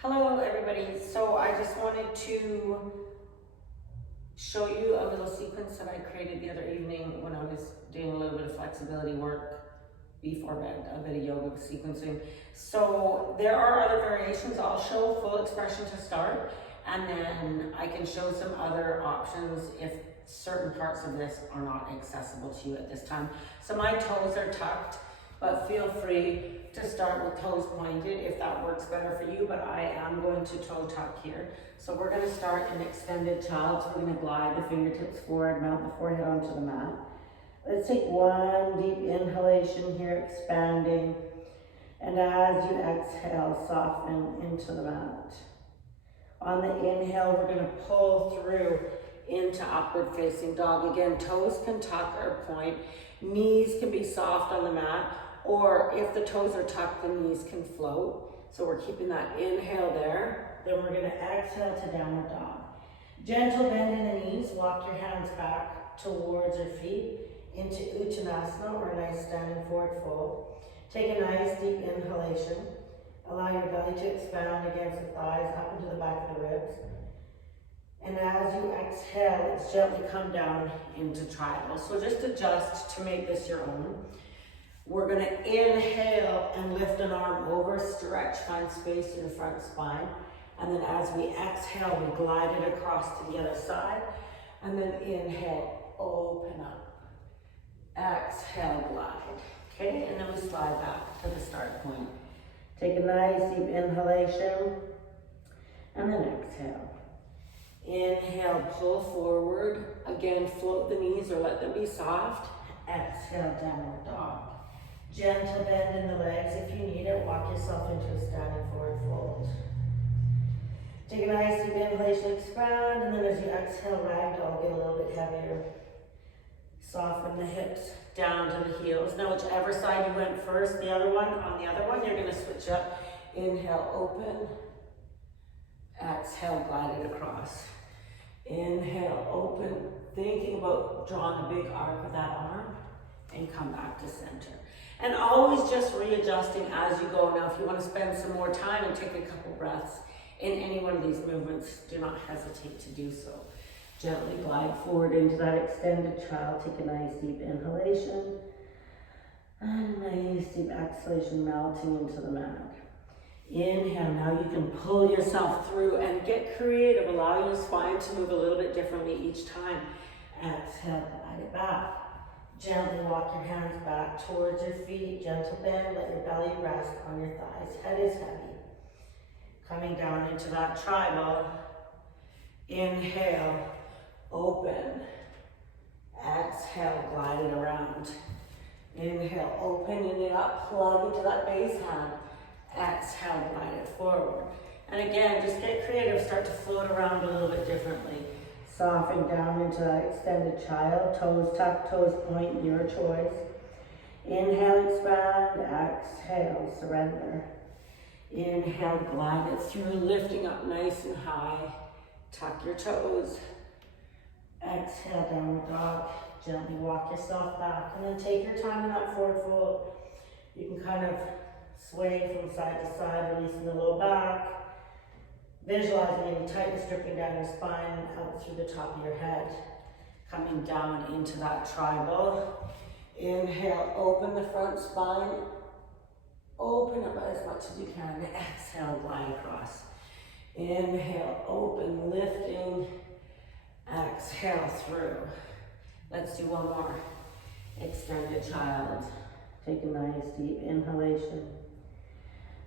Hello everybody, so I just wanted to show you a little sequence that I created the other evening when I was doing a little bit of flexibility work before bed, a bit of yoga sequencing. So there are other variations. I'll show full expression to start, and then I can show some other options if certain parts of this are not accessible to you at this time. So my toes are tucked, but feel free to start with toes pointed if that works better for you, but I am going to toe tuck here. So we're gonna start in extended child. So we're gonna glide the fingertips forward, mount the forehead onto the mat. Let's take one deep inhalation here, expanding. And as you exhale, soften into the mat. On the inhale, we're gonna pull through into upward facing dog. Again, toes can tuck or point. Knees can be soft on the mat, or if the toes are tucked, the knees can float. So we're keeping that inhale there. Then we're gonna exhale to downward dog. Gentle bend in the knees, walk your hands back towards your feet into Uttanasana, or a nice standing forward fold. Take a nice deep inhalation. Allow your belly to expand against the thighs, up into the back of the ribs. And as you exhale, let's gently come down into triangle. So just adjust to make this your own. We're gonna inhale and lift an arm over, stretch, find space in the front spine. And then as we exhale, we glide it across to the other side. And then inhale, open up. Exhale, glide. Okay, and then we slide back to the start point. Take a nice deep inhalation, and then exhale. Inhale, pull forward. Again, float the knees or let them be soft. Exhale, downward dog. Gentle bend in the legs. If you need it, walk yourself into a standing forward fold. Take a nice deep inhalation, expand, and then as you exhale, ragdoll, get a little bit heavier. Soften the hips down to the heels. Now, whichever side you went first, the other one, on the other one, you're gonna switch up. Inhale, open. Exhale, glide it across. Inhale, open. Thinking about drawing a big arc with that arm, and come back to center. And always just readjusting as you go. Now, if you want to spend some more time and take a couple breaths in any one of these movements, do not hesitate to do so. Gently glide forward into that extended child. Take a nice deep inhalation. And a nice deep exhalation, melting into the mat. Inhale, now you can pull yourself through and get creative. Allow your spine to move a little bit differently each time. Exhale, glide it back. Gently walk your hands back towards your feet. Gentle bend, let your belly rest on your thighs. Head is heavy. Coming down into that tribal. Inhale, open. Exhale, glide it around. Inhale, opening it up, plug into that base hand. Exhale, glide it forward. And again, just get creative, start to float around a little bit differently. Soften down into that extended child. Toes tuck, toes point, your choice. Inhale, expand. Exhale, surrender. Inhale, glide it through, lifting up nice and high. Tuck your toes. Exhale, downward dog. Gently walk yourself back. And then take your time in that forward fold. You can kind of sway from side to side, releasing the low back. Visualizing any tightness dripping down your spine out through the top of your head. Coming down into that tribal. Inhale, open the front spine. Open up as much as you can. Exhale, glide across. Inhale, open, lifting. Exhale through. Let's do one more. Extended child. Take a nice deep inhalation.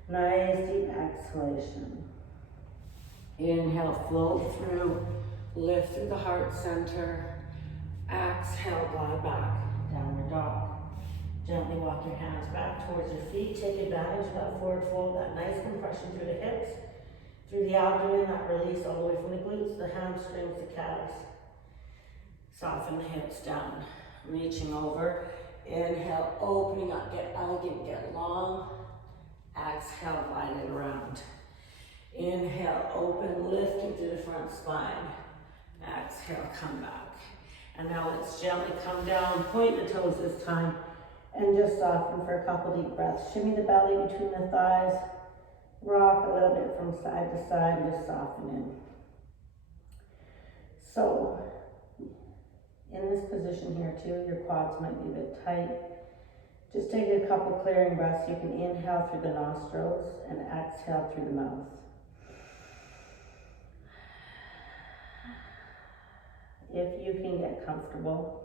Nice deep exhalation. Inhale, float through, lift through the heart center. Exhale, glide back, downward dog. Gently walk your hands back towards your feet. Take advantage of that forward fold, that nice compression through the hips, through the abdomen, that release all the way from the glutes, the hamstrings, the calves. Soften the hips down, reaching over. Inhale, opening up, get elegant, get long. Exhale, glide it around. Inhale, open, lifting through the front spine. Exhale, come back. And now let's gently come down, point the toes this time, and just soften for a couple deep breaths. Shimmy the belly between the thighs. rock a little bit from side to side and just soften in. So, in this position here too, your quads might be a bit tight. Just take a couple clearing breaths. You can inhale through the nostrils and exhale through the mouth. If you can get comfortable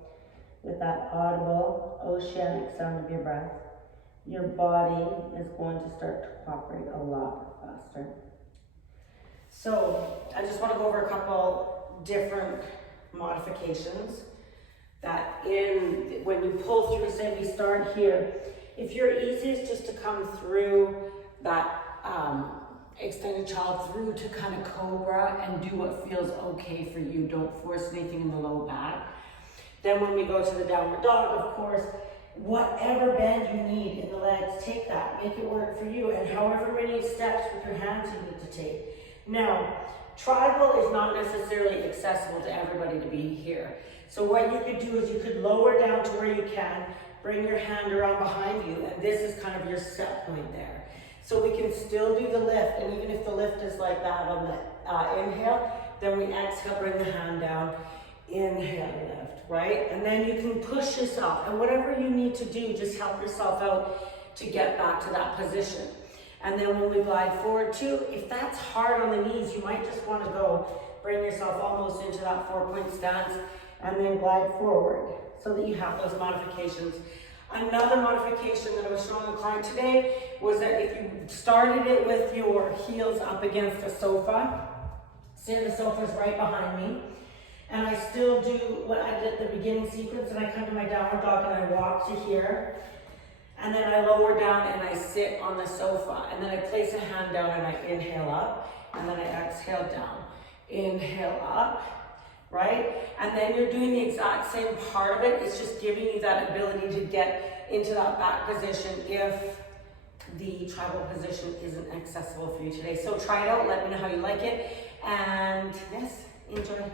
with that audible, oceanic sound of your breath, your body is going to start to cooperate a lot faster. So I just want to go over a couple different modifications that when you pull through, say we start here, if you're easiest just to come through that extended child through to kind of cobra and do what feels okay for you. Don't force anything in the low back. Then when we go to the downward dog, of course, whatever bend you need in the legs, take that, make it work for you, and however many steps with your hands you need to take. Now, tribal is not necessarily accessible to everybody to be here. So what you could do is you could lower down to where you can, bring your hand around behind you, and this is kind of your set point there. So we can still do the lift, and even if the lift is like that on the inhale, then we exhale, bring the hand down, inhale, lift, right? And then you can push yourself, and whatever you need to do, just help yourself out to get back to that position. And then when we glide forward too, if that's hard on the knees, you might just want to go bring yourself almost into that 4-point stance and then glide forward so that you have those modifications. Another modification that I was showing a client today was that if you started it with your heels up against a sofa, say the sofa's right behind me, and I still do what I did at the beginning sequence, and I come to my downward dog and I walk to here, and then I lower down and I sit on the sofa, and then I place a hand down and I inhale up, and then I exhale down, inhale up, right? And then you're doing the exact same part of it. It's just giving you that ability to get into that back position if the tribal position isn't accessible for you today. So try it out, let me know how you like it, and yes, enjoy.